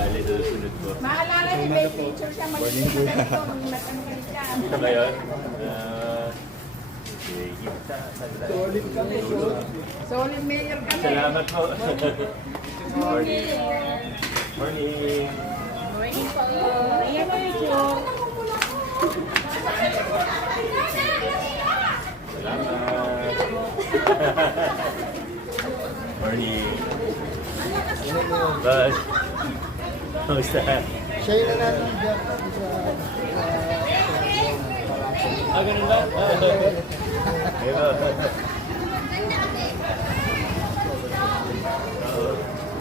Bali, susunod po. Maalala ni may picture siya mag-ganito, mag-ganito siya. Ito ba yun? Solid kami. Solid mayor kami. Salamat po. Morning. Morning. Morning po. Ayan po yung joke. Salamat. Morning. Bye. Kamusta? Siya yung nananagang Ganun ba? Ayun.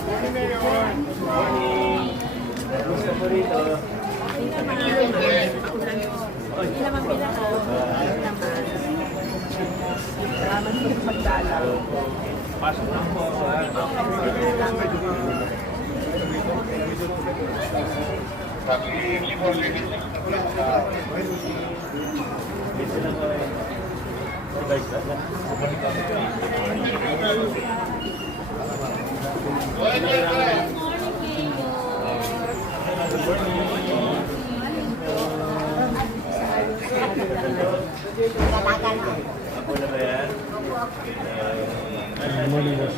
Morning, Mayor. Morning. Gusto mo rito? Hindi naman bilang ako. Hindi naman. Salamat po sa pagdalaw. Pasok lang po ako. Busy lang ko eh. Guys, ako na ba yan? morning boss.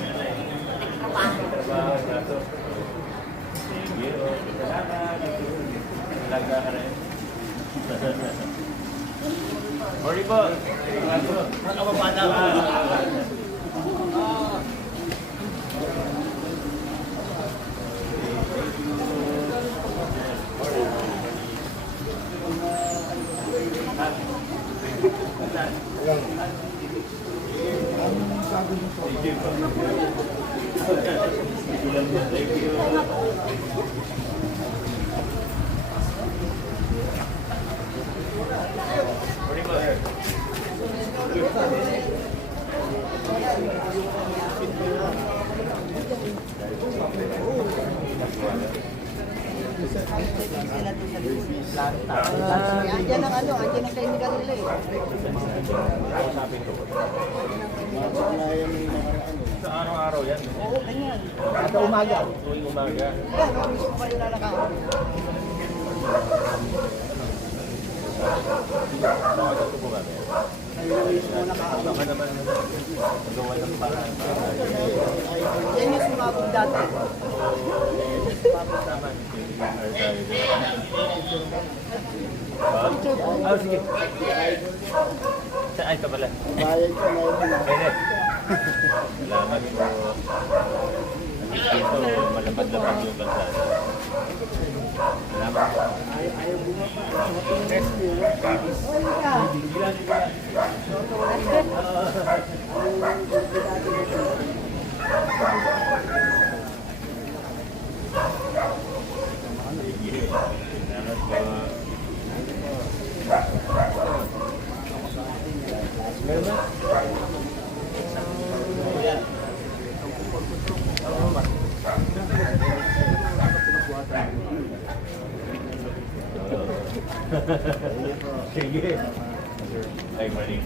Trabaho, kaso. Sige, salamat. Talaga ka rin. Morning po. Ano ba bata ka? Andiyan ang ano, andiyan ang technical nila eh. Sa araw-araw yan. Oo, ganyan. Kada umaga. Tuwing umaga. Yan, ang gusto pa rin lalakaw. Ito po kami. Ano ka naman magawa ng paraan para Yan yung sumabog dati. naman. Ah, sige. Saan ka pala? Bayad ko na yun. Kenneth. Salamat po. Dito, malapad-lapad yung kalsada. Salamat. Ayaw bumaba. Salamat po. Meron ba? Sige. Ay, morning.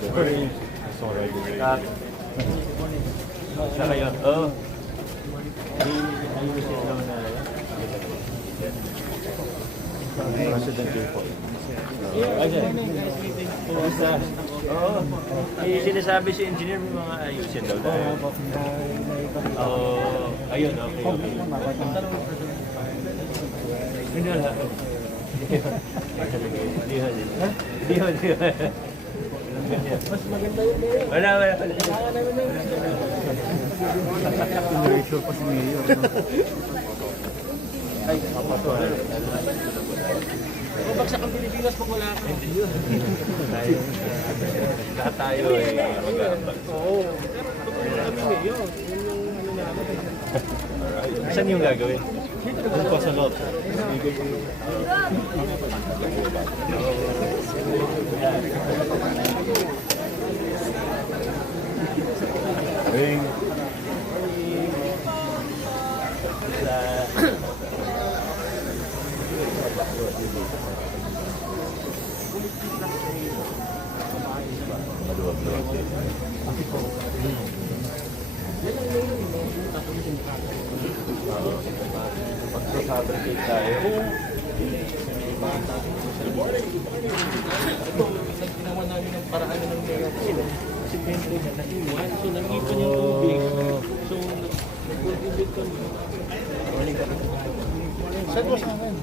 Sorry. Sa kayo? Oo. Ayusin daw na President Jaypol. Kumusta? Oo. Sinasabi si engineer may mga ayusin daw na. Oo. Ayun, okay. Hindi wala. Hindi. Mas maganda yun eh. Wala. Kailangan namin na yun. Virtual pa si Mayor. Ay, kapatol. Bagsak ang Pilipinas pag wala ka. Lahat tayo ay mag-aambag. Oo. Pero kami ngayon. Yun yung ano namin. Saan yung gagawin? Doon pa sa loob. Ring. Maluwag-luwag din. Oo. Pag fabricate tayo, Ginawa namin ng paraan ng meron sila. Si Pedro na naiwan. So, nag-ipon yung tubig. So, nag-contribute kami. Saan mo sa akin?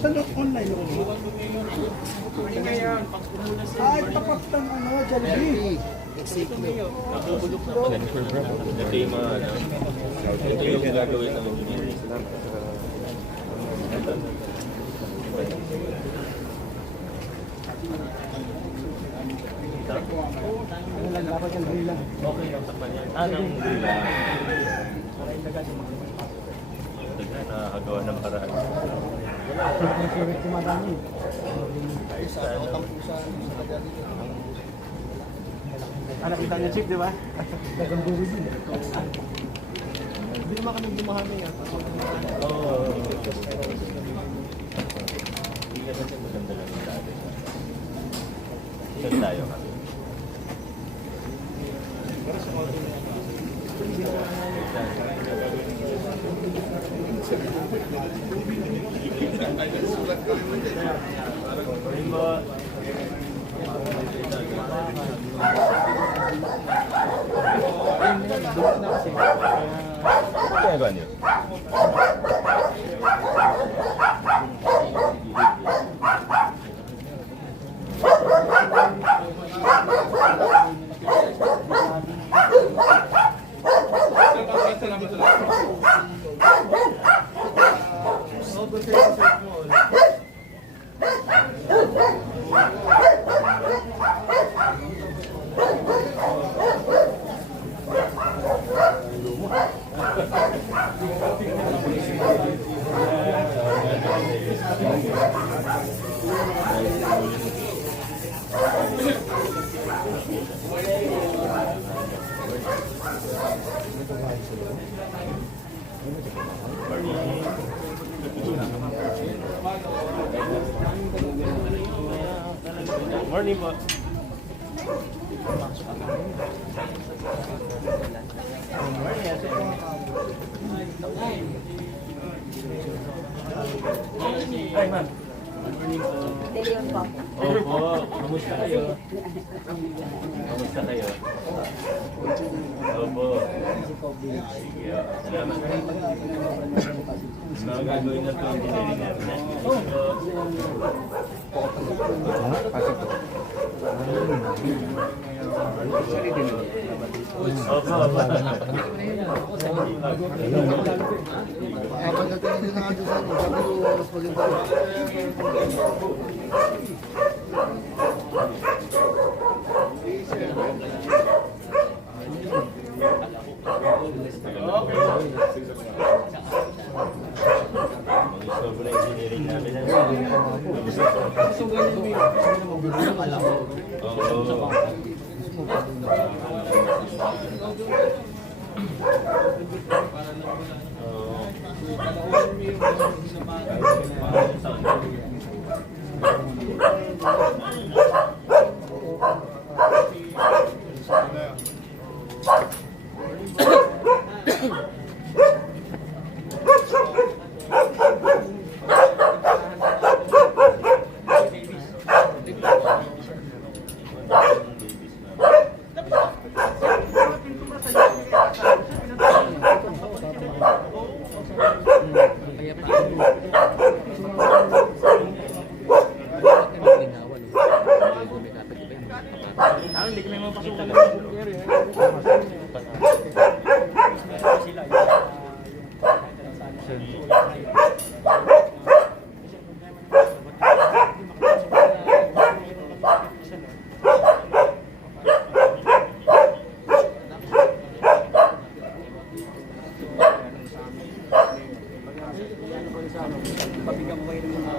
Saan mo online mo? Hindi ngayon, pag kumuna sa Ay, tapat ng ano, Jollibee. nakubulok na pag ito yung mga ano, ito yung gagawin ng engineering. Ano lang, dapat yung grill lang. Okay lang sa kanya. Anong gula? Nakakagawa ng paraan. Ang sirit kumadami. nakita niyo, Chief, di ba? Dagang duri din. Hindi naman kami bumahami yan. Oo. Hindi ka kasi maganda lang yung dati. Saan tayo kami? Kaya ba niyo? Morning po. Ay, ma'am. De Leon po. Opo, kamusta kayo? Kamusta kayo? Opo. Sige, salamat. Mga gagawin na ito ang engineering natin. Opo, opo. Kapag nagkaroon din ng adyo sa akin, sabi ko, mas maganda. Mag-solve na engineering namin. Oo. Hindi kami mapasukan ng area. Pabigyan ko kayo ng mga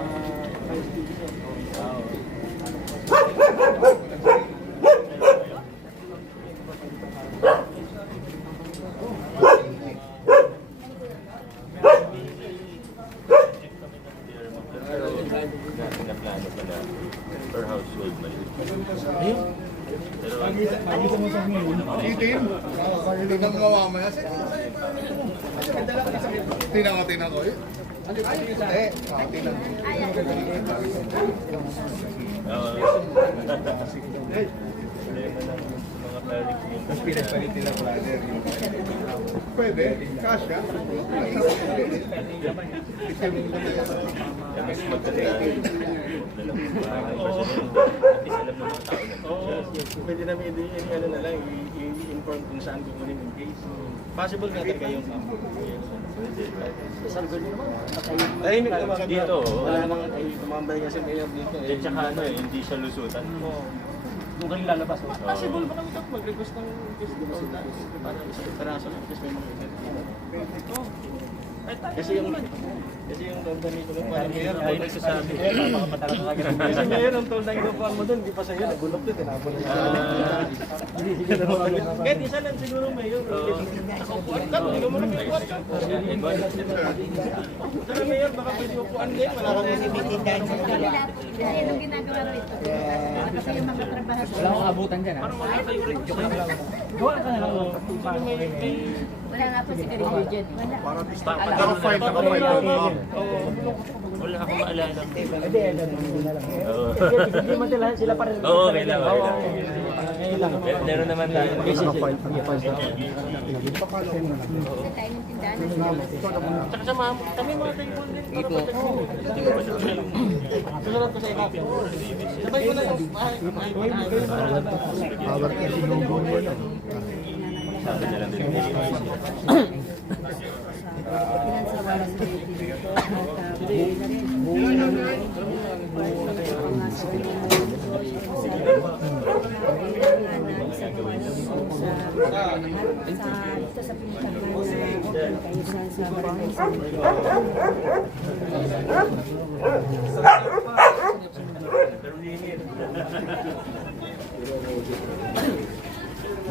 ano pala, per household maliit. Ayun. Pero Nakita mo sa ngayon. Itin. Tingnan mo mamaya. Tingnan ko. Tingnan ko. problema ng mga parents nyo. Mas pinagpalit nila brother. Pwede. Kasha. Tapos magkatay. Dalang bahay. At least alam ng mga tao na. Oo, pwede namin ano na lang, i-inform kung saan kukunin in case. Possible nga talaga yung tahimik naman kami. Dito, Wala namang tumambay kasi mayor dito. At saka ano eh, hindi siya lusutan. Kung kami lalabas, possible ba kami mag-request ng guest para isang peraso lang kasi may mga event dito. Kasi yung company ko lang parang mayor Ay, nagsasabi. kasi mayor ang told na inupuan mo doon, di pa sa'yo, nagulok doon, tinapon na kahit isa lang siguro mayor. Nakupuan ka, hindi ka mo nag-request ka. Sana mayor, baka pwede upuan din, wala kang Kasi yung ginagawa rito. Kasi yung mga trabaho. Wala akong abutan dyan, ha? parang wala kayo request. Gawa ka na lang. Wala nga po si Garillo dyan. Wala. Naka-fight ako. Wala akong maalala. Hindi, hindi na lang. Oo. Hindi mo sila pa rin. Oo, okay lang. Okay lang. Ngayon lang. Meron naman tayo. Naka-fight. Kasi tayo ng tindahan. Tsaka sa mga, kami mga thankful din. Ito. Susunod ko sa inyo. Sabay ko na yung Power kasi yung buwan yan. Sabi na lang din. Pinansawalan sa dito. At buhay na rin. Sa pinagkakan sa barangay sa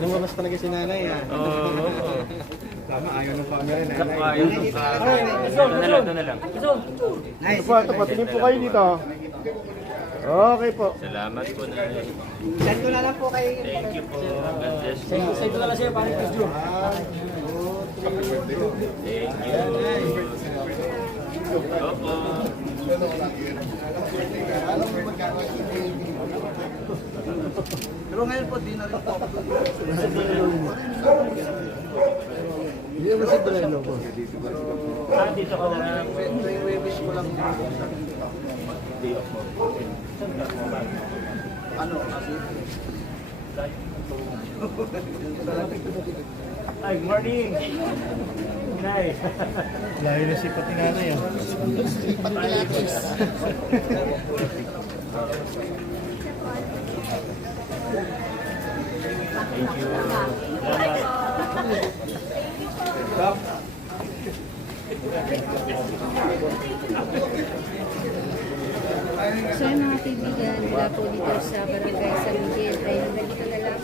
lumabas talaga si nanay. Oo. Tama, ayaw ng camera. Ayaw. Ito na lang. Ito po, tingin po kayo dito. Okay po. Salamat po na. Send ko na lang po kayo. Thank you po. God bless you. Send ko na lang siya para i-video. Thank you. Opo. Pero ngayon po, di na rin po. Hindi naman si Breno po. Dito ko na lang. Wish ko lang. Ano? Ay, morning. Nice. Layo na si pati nanay. So yung mga kaibigan, mula po dito sa Barangay San Miguel ay hanggang dito na lang.